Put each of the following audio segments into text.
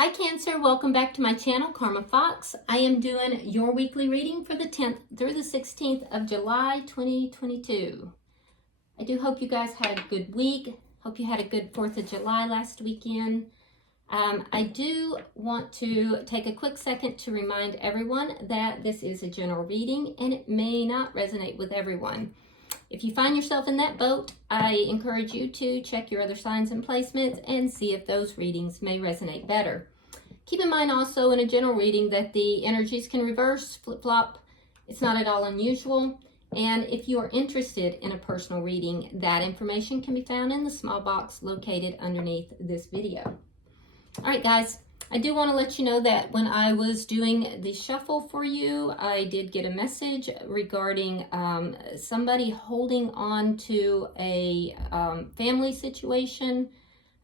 Hi Cancer, welcome back to my channel, Karma Fox. I am doing your weekly reading for the 10th through the 16th of July 2022. I do hope you guys had a good week. Hope you had a good 4th of July last weekend. I do want to take a quick second to remind everyone that this is a general reading and it may not resonate with everyone. If you find yourself in that boat, I encourage you to check your other signs and placements and see if those readings may resonate better. Keep in mind also in a general reading that the energies can reverse, flip-flop. It's not at all unusual. And if you are interested in a personal reading, that information can be found in the small box located underneath this video. All right, guys. I do want to let you know that when I was doing the shuffle for you, I did get a message regarding somebody holding on to a family situation.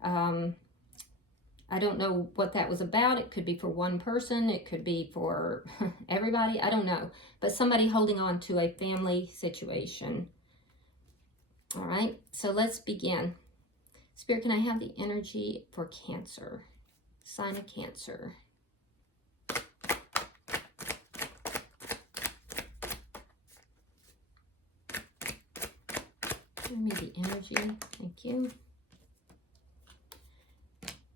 I don't know what that was about. It could be for one person. It could be for everybody. I don't know. But somebody holding on to a family situation. All right, so let's begin. Spirit, can I have the energy for Cancer? Sign of Cancer. Give me the energy. Thank you.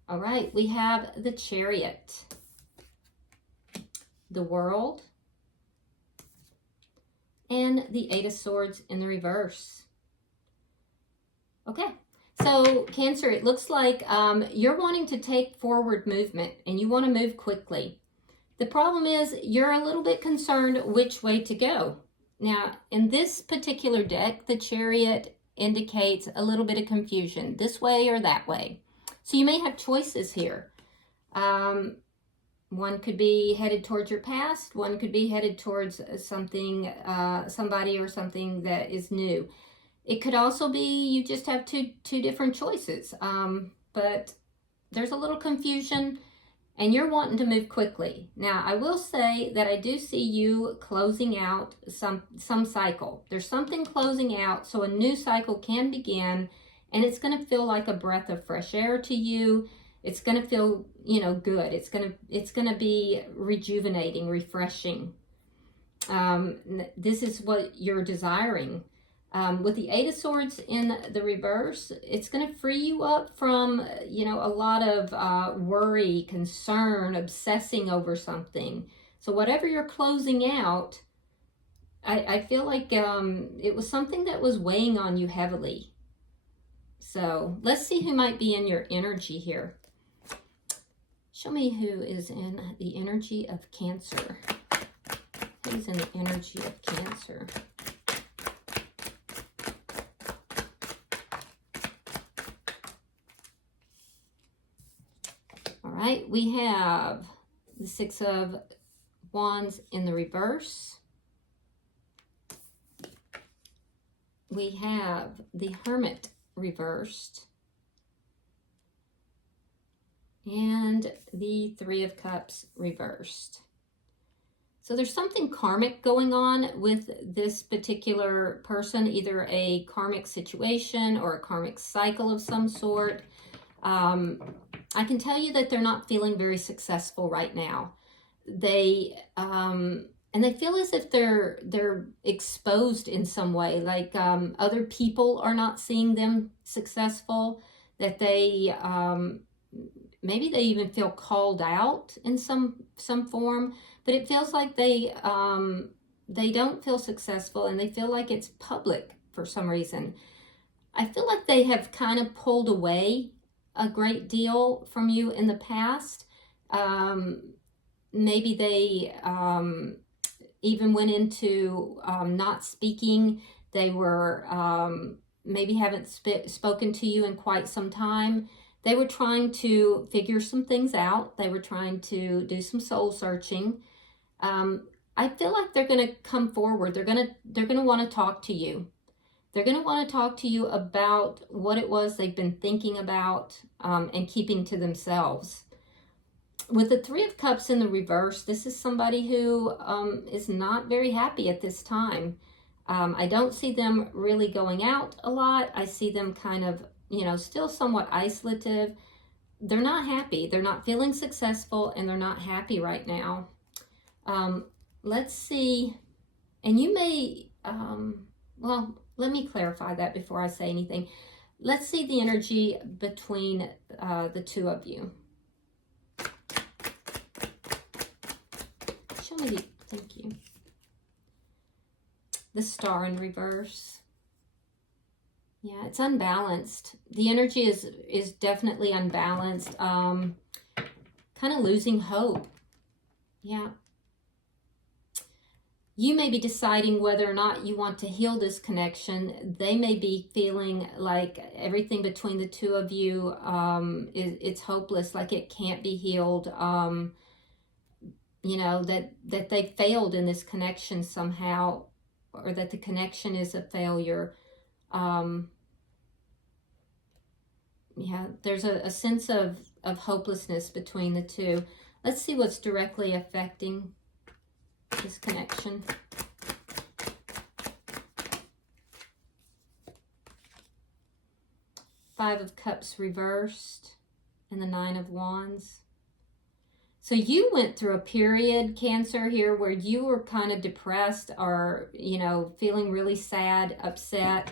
All right, we have the Chariot, the World, and the Eight of Swords in the reverse. Okay. So, Cancer, it looks like you're wanting to take forward movement and you want to move quickly. The problem is you're a little bit concerned which way to go. Now, in this particular deck, the Chariot indicates a little bit of confusion, this way or that way. So you may have choices here. One could be headed towards your past. One could be headed towards something, somebody or something that is new. It could also be you just have two different choices, but there's a little confusion and you're wanting to move quickly. Now, I will say that I do see you closing out some cycle. There's something closing out, so a new cycle can begin, and it's going to feel like a breath of fresh air to you. It's going to feel, good. It's going to be rejuvenating, refreshing. This is what you're desiring. With the Eight of Swords in the reverse, it's going to free you up from, a lot of worry, concern, obsessing over something. So whatever you're closing out, I feel like it was something that was weighing on you heavily. So let's see who might be in your energy here. Show me who is in the energy of Cancer. Who's in the energy of Cancer? All right, we have the Six of Wands in the reverse. We have the Hermit reversed. And the Three of Cups reversed. So there's something karmic going on with this particular person, either a karmic situation or a karmic cycle of some sort. I can tell you that they're not feeling very successful right now. And they feel as if they're exposed in some way, like other people are not seeing them successful, that they maybe they even feel called out in some form, but it feels like they don't feel successful and they feel like it's public for some reason. I feel like they have kind of pulled away a great deal from you in the past. Maybe they even went into not speaking. They were maybe haven't spoken to you in quite some time. They were trying to figure some things out. They were trying to do some soul searching. I feel like they're going to come forward. They're going to want to talk to you. They're going to want to talk to you about what it was they've been thinking about and keeping to themselves. With the Three of Cups in the reverse, this is somebody who is not very happy at this time. I don't see them really going out a lot. I see them kind of, still somewhat isolative. they're not happy. They're not feeling successful, and they're not happy right now. Let's see. And you may, well, let me clarify that before I say anything. Let's see the energy between the two of you. Show me the, thank you. The Star in reverse. Yeah, it's unbalanced. The energy is definitely unbalanced. Kind of losing hope. Yeah. You may be deciding whether or not you want to heal this connection. They may be feeling like everything between the two of you, it's hopeless, like it can't be healed. You know, that they failed in this connection somehow, or that the connection is a failure. Yeah, there's a sense of hopelessness between the two. Let's see what's directly affecting this connection. Five of Cups reversed and the Nine of Wands. So you went through a period, Cancer, here where you were kind of depressed or, you know, feeling really sad, upset,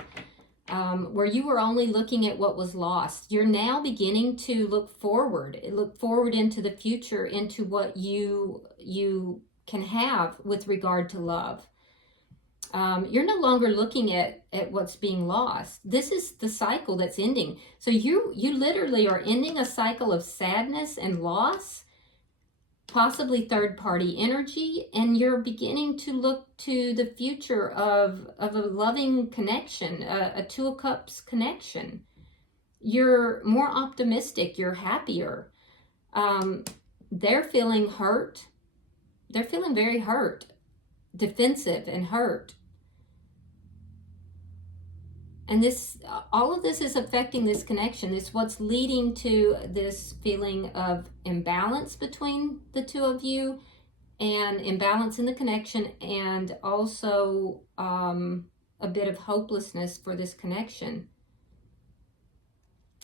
where you were only looking at what was lost. You're now beginning to look forward into the future, into what you can have with regard to love. You're no longer looking at what's being lost. This is the cycle that's ending. So you literally are ending a cycle of sadness and loss, possibly third-party energy, and you're beginning to look to the future of a loving connection, a Two of Cups connection. You're more optimistic. You're happier. They're feeling hurt. They're feeling very hurt, defensive and hurt. And this, all of this is affecting this connection. It's what's leading to this feeling of imbalance between the two of you, and imbalance in the connection, and also a bit of hopelessness for this connection.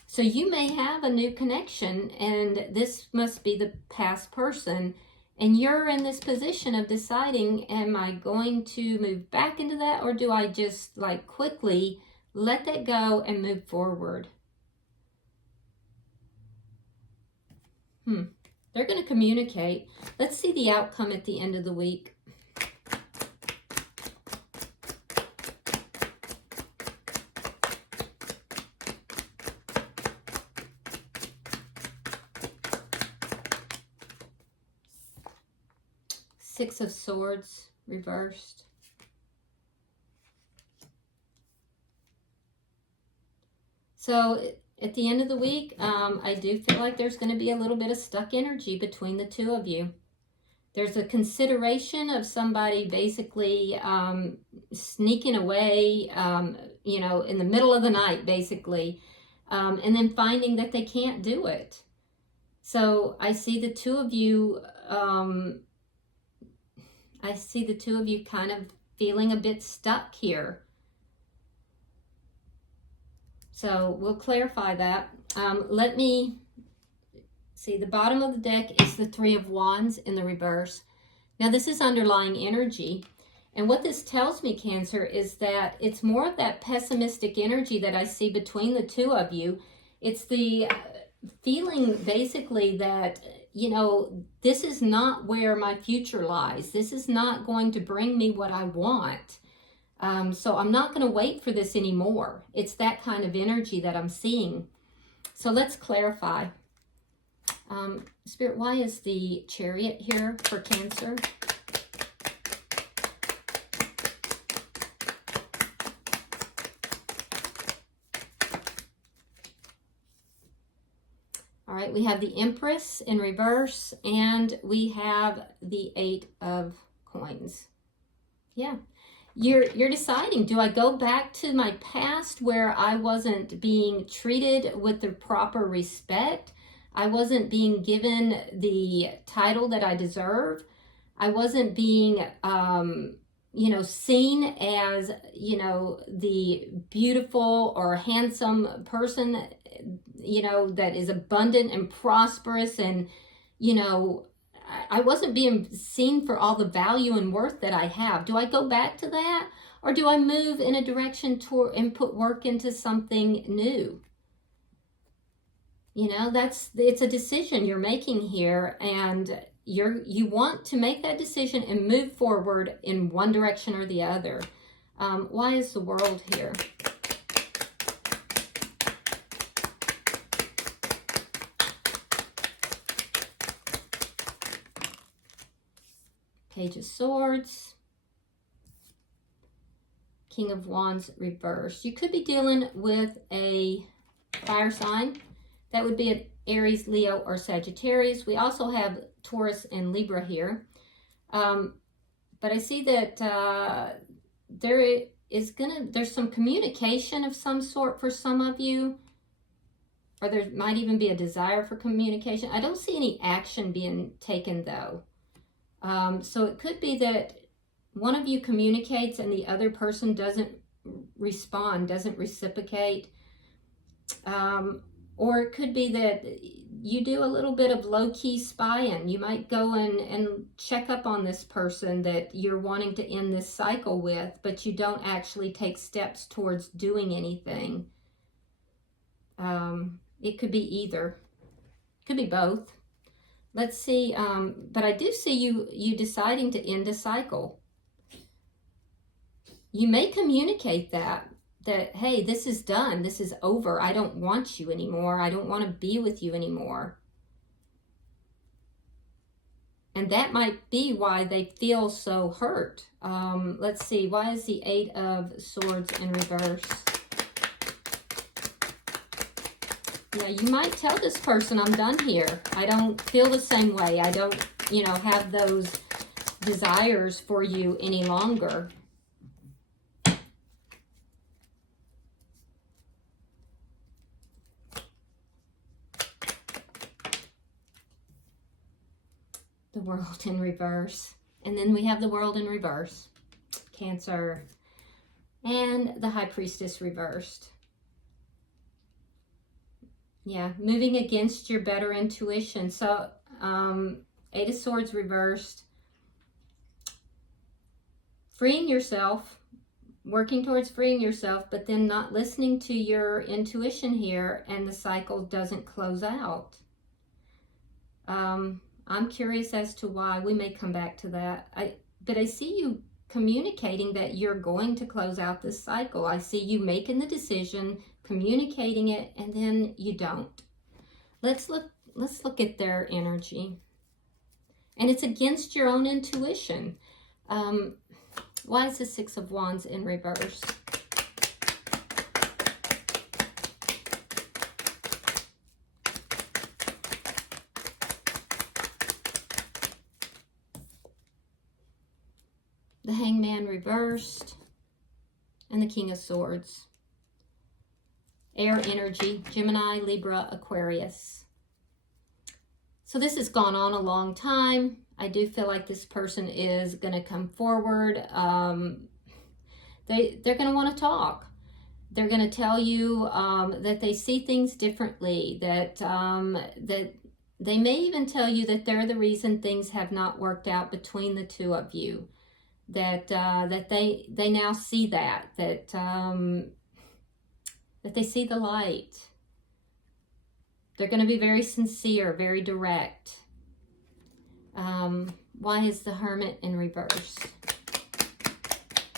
So you may have a new connection, and this must be the past person, and you're in this position of deciding, am I going to move back into that, or do I just like quickly let that go and move forward? They're going to communicate. Let's see the outcome at the end of the week. Six of Swords reversed. So at the end of the week, I do feel like there's going to be a little bit of stuck energy between the two of you. There's a consideration of somebody basically sneaking away, you know, in the middle of the night, basically, and then finding that they can't do it. So I see the two of you, kind of feeling a bit stuck here. So we'll clarify that. Let me see, the bottom of the deck is the Three of Wands in the reverse. Now this is underlying energy. And what this tells me, Cancer, is that it's more of that pessimistic energy that I see between the two of you. It's the feeling basically that, you know, this is not where my future lies. This is not going to bring me what I want. So I'm not going to wait for this anymore. It's that kind of energy that I'm seeing. So let's clarify. Spirit, why is the Chariot here for Cancer? All right, we have the Empress in reverse, and we have the Eight of Coins. Yeah. You're deciding, do I go back to my past where I wasn't being treated with the proper respect? I wasn't being given the title that I deserve. I wasn't being you know, seen as, you know, the beautiful or handsome person, you know, that is abundant and prosperous, and, you know, I wasn't being seen for all the value and worth that I have. Do I go back to that? Or do I move in a direction toward and put work into something new? You know, it's a decision you're making here, and you want to make that decision and move forward in one direction or the other. Why is the World here? Page of Swords, King of Wands reversed. You could be dealing with a fire sign. That would be an Aries, Leo, or Sagittarius. We also have Taurus and Libra here. But I see that there's some communication of some sort for some of you. Or there might even be a desire for communication. I don't see any action being taken, though. So it could be that one of you communicates and the other person doesn't respond, doesn't reciprocate. Or it could be that you do a little bit of low-key spying. You might go and check up on this person that you're wanting to end this cycle with, but you don't actually take steps towards doing anything. It could be either. It could be both. Let's see. But I do see you deciding to end a cycle. You may communicate that, hey, this is done, this is over, I don't want you anymore, I don't want to be with you anymore. And that might be why they feel so hurt. Let's see, why is the Eight of Swords in reverse? Yeah, you might tell this person, I'm done here. I don't feel the same way. I don't, you know, have those desires for you any longer. The World in reverse. And then we have the World in reverse. Cancer. And the High Priestess reversed. Yeah, moving against your better intuition. So, Eight of Swords reversed. Freeing yourself, working towards freeing yourself, but then not listening to your intuition here, and the cycle doesn't close out. I'm curious as to why. We may come back to that. But I see you communicating that you're going to close out this cycle. I see you making the decision, communicating it, and then you don't. Let's look at their energy. And it's against your own intuition. Why is the Six of Wands in reverse? The Hangman reversed, and the King of Swords. Air energy, Gemini, Libra, Aquarius. So this has gone on a long time. I do feel like this person is going to come forward. They're going to want to talk. They're going to tell you that they see things differently, that they may even tell you that they're the reason things have not worked out between the two of you. That they now see that they see the light. They're going to be very sincere, very direct. Why is the Hermit in reverse?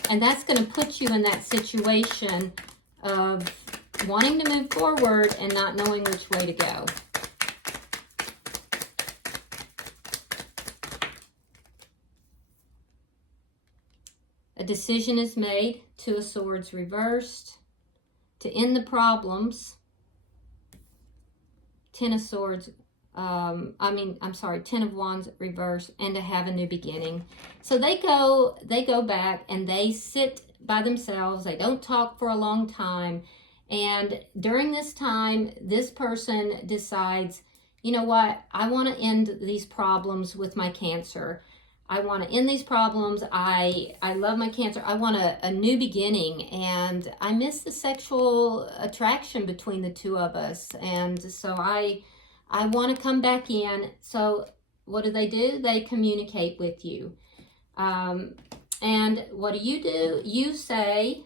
And that's going to put you in that situation of wanting to move forward and not knowing which way to go. A decision is made, Two of Swords reversed, to end the problems. Ten of Swords, Ten of Wands reversed, and to have a new beginning. So they go back and they sit by themselves. They don't talk for a long time. And during this time, this person decides, you know what, I want to end these problems with my Cancer. I want to end these problems. I love my Cancer. I want a new beginning, and I miss the sexual attraction between the two of us. And so I want to come back in. So what do? They communicate with you. And what do? You say,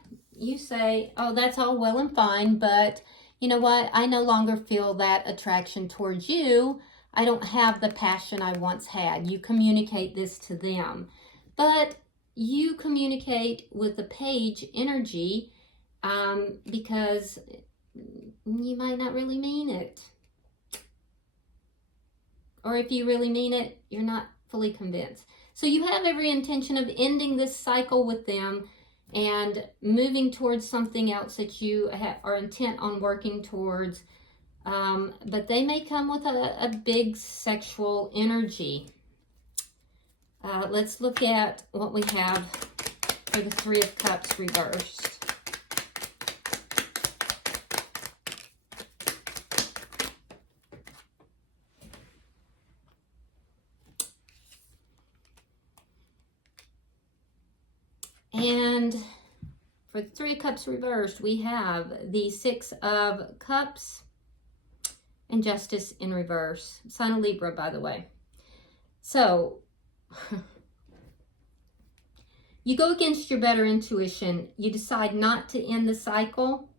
oh, that's all well and fine, but you know what? I no longer feel that attraction towards you. I don't have the passion I once had. You communicate this to them. But you communicate with the page energy because you might not really mean it. Or if you really mean it, you're not fully convinced. So you have every intention of ending this cycle with them and moving towards something else that you are intent on working towards. But they may come with a big sexual energy. Let's look at what we have for the Three of Cups reversed. And for the Three of Cups reversed, we have the Six of Cups and Justice in reverse. Sign of Libra, by the way. So, you go against your better intuition. You decide not to end the cycle.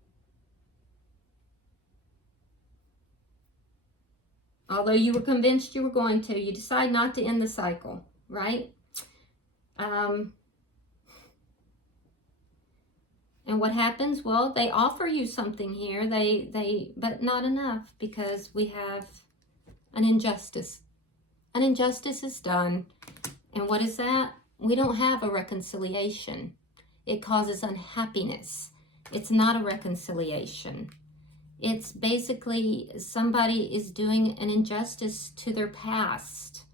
Although you were convinced you were going to, you decide not to end the cycle, right? And what happens? Well, they offer you something here, but not enough, because we have an injustice. An injustice is done. And what is that? We don't have a reconciliation. It causes unhappiness. It's not a reconciliation. It's basically somebody is doing an injustice to their past,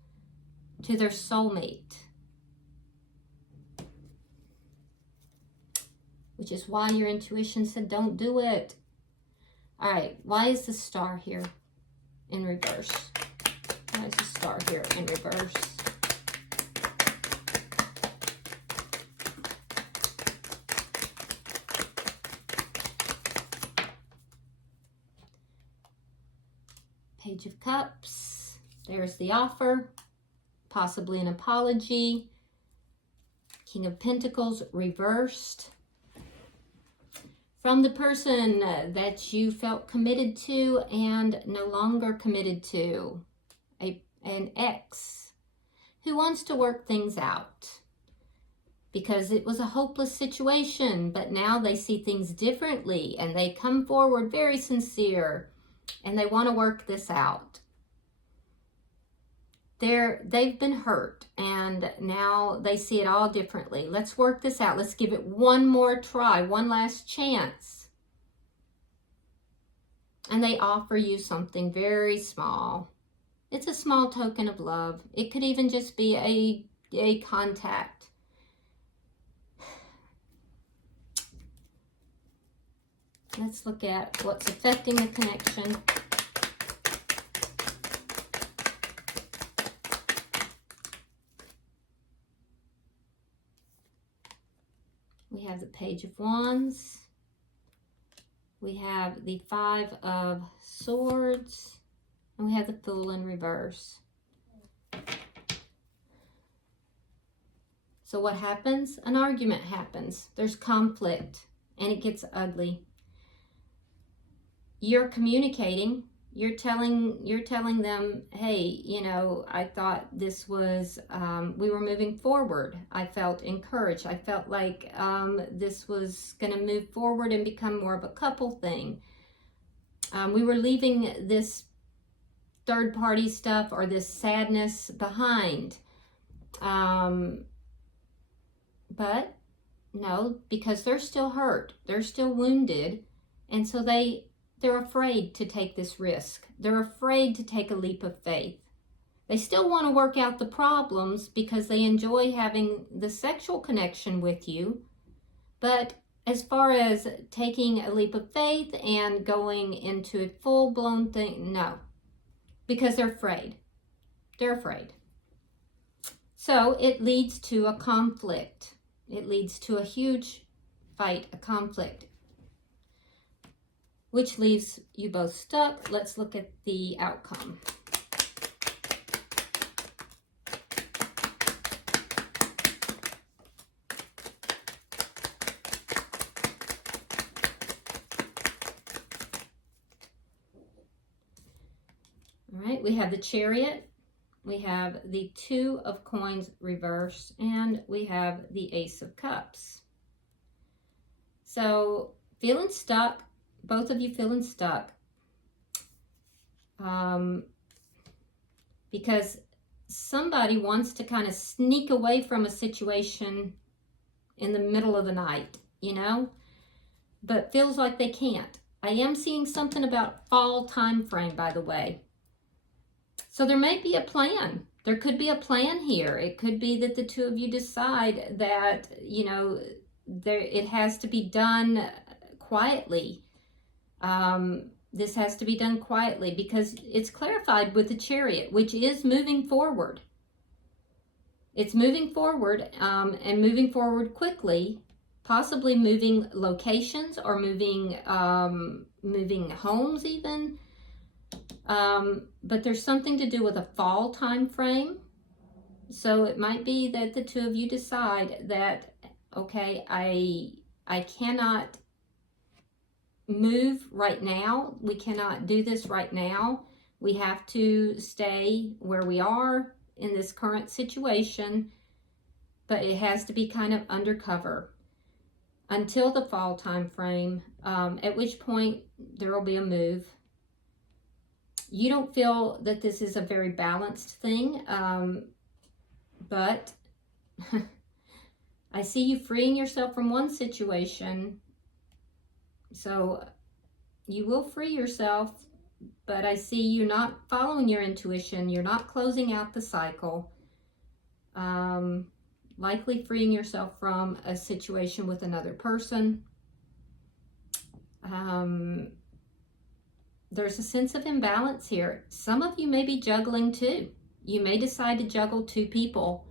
to their soulmate. Which is why your intuition said, don't do it. All right, why is the Star here in reverse? Why is the Star here in reverse? Page of Cups. There's the offer. Possibly an apology. King of Pentacles reversed. From the person that you felt committed to and no longer committed to. An ex who wants to work things out. Because it was a hopeless situation, but now they see things differently and they come forward very sincere and they want to work this out. They've been hurt and now they see it all differently. Let's work this out. Let's give it one more try, one last chance. And they offer you something very small. It's a small token of love. It could even just be a contact. Let's look at what's affecting the connection. We have the Page of Wands. We have the Five of Swords. And we have the Fool in reverse. So what happens? An argument happens. There's conflict and it gets ugly. You're communicating. You're telling them, hey, you know, I thought this was, we were moving forward. I felt encouraged. I felt like this was going to move forward and become more of a couple thing. We were leaving this third party stuff or this sadness behind. But no, because they're still hurt. They're still wounded. And so they're afraid to take this risk. They're afraid to take a leap of faith. They still want to work out the problems because they enjoy having the sexual connection with you. But as far as taking a leap of faith and going into a full-blown thing, no. Because they're afraid. They're afraid. So it leads to a conflict. It leads to a huge fight, a conflict, which leaves you both stuck. Let's look at the outcome. All right, we have the Chariot, we have the Two of Coins reversed, and we have the Ace of Cups. So feeling stuck, both of you feeling stuck, because somebody wants to kind of sneak away from a situation in the middle of the night, you know, but feels like they can't. I am seeing something about fall time frame, by the way. So there may be a plan. There could be a plan here. It could be that the two of you decide that, you know, it has to be done quietly. This has to be done quietly because it's clarified with the Chariot, which is moving forward. It's moving forward and moving forward quickly, possibly moving locations or moving homes even. But there's something to do with a fall time frame. So it might be that the two of you decide that, okay, I cannot move right now. We cannot do this right now. We have to stay where we are in this current situation, but it has to be kind of undercover until the fall time frame, at which point there will be a move. You don't feel that this is a very balanced thing, but I see you freeing yourself from one situation. So you will free yourself, but I see you not following your intuition. You're not closing out the cycle. Likely freeing yourself from a situation with another person. There's a sense of imbalance here. Some of you may be juggling too. You may decide to juggle two people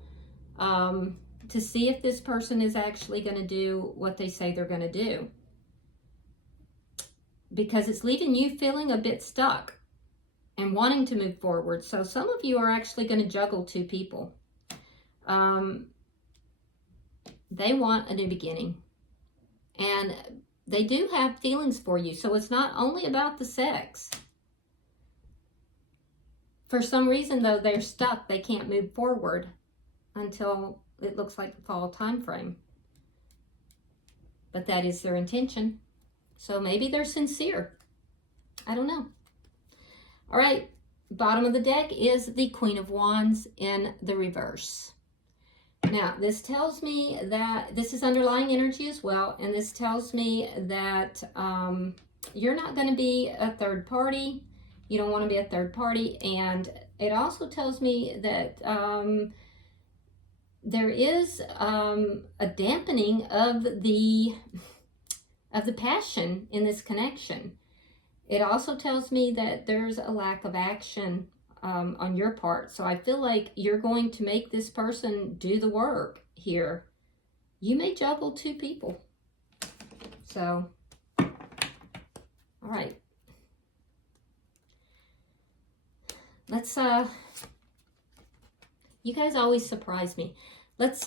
to see if this person is actually going to do what they say they're going to do. Because it's leaving you feeling a bit stuck and wanting to move forward. So some of you are actually going to juggle two people. They want a new beginning. And they do have feelings for you. So it's not only about the sex. For some reason, though, they're stuck. They can't move forward until it looks like the fall time frame. But that is their intention. So maybe they're sincere. I don't know. All right. Bottom of the deck is the Queen of Wands in the reverse. Now, this tells me that this is underlying energy as well. And this tells me that you're not going to be a third party. You don't want to be a third party. And it also tells me that there is a dampening of the passion in this connection. It also tells me that there's a lack of action on your part. So I feel like you're going to make this person do the work here. You may juggle two people. So, all right. Let's, you guys always surprise me. Let's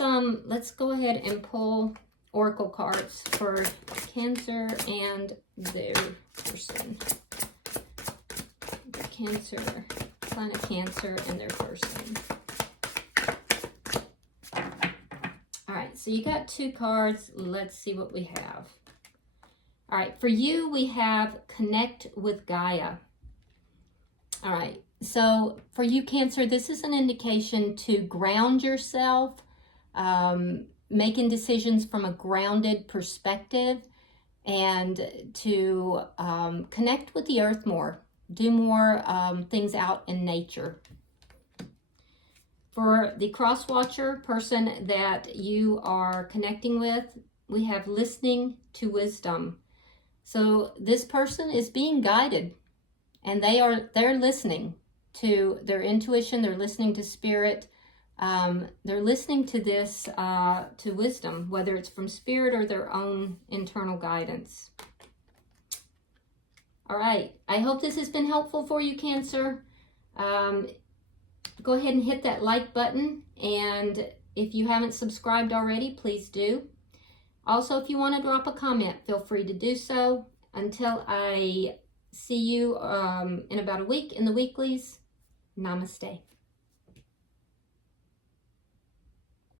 go ahead and pull oracle cards for Cancer and their person. The Cancer, sign of Cancer and their person. All right, so you got two cards. Let's see what we have. All right, for you, we have Connect with Gaia. All right, so for you, Cancer, this is an indication to ground yourself, making decisions from a grounded perspective, and to connect with the earth more, do more things out in nature. For the cross watcher person that you are connecting with, we have listening to wisdom. So this person is being guided, and they're listening to their intuition, they're listening to spirit. they're listening to this, to wisdom, whether it's from spirit or their own internal guidance. All right. I hope this has been helpful for you, Cancer. Go ahead and hit that like button. And if you haven't subscribed already, please do. Also, if you want to drop a comment, feel free to do so. Until I see you in about a week in the weeklies, namaste.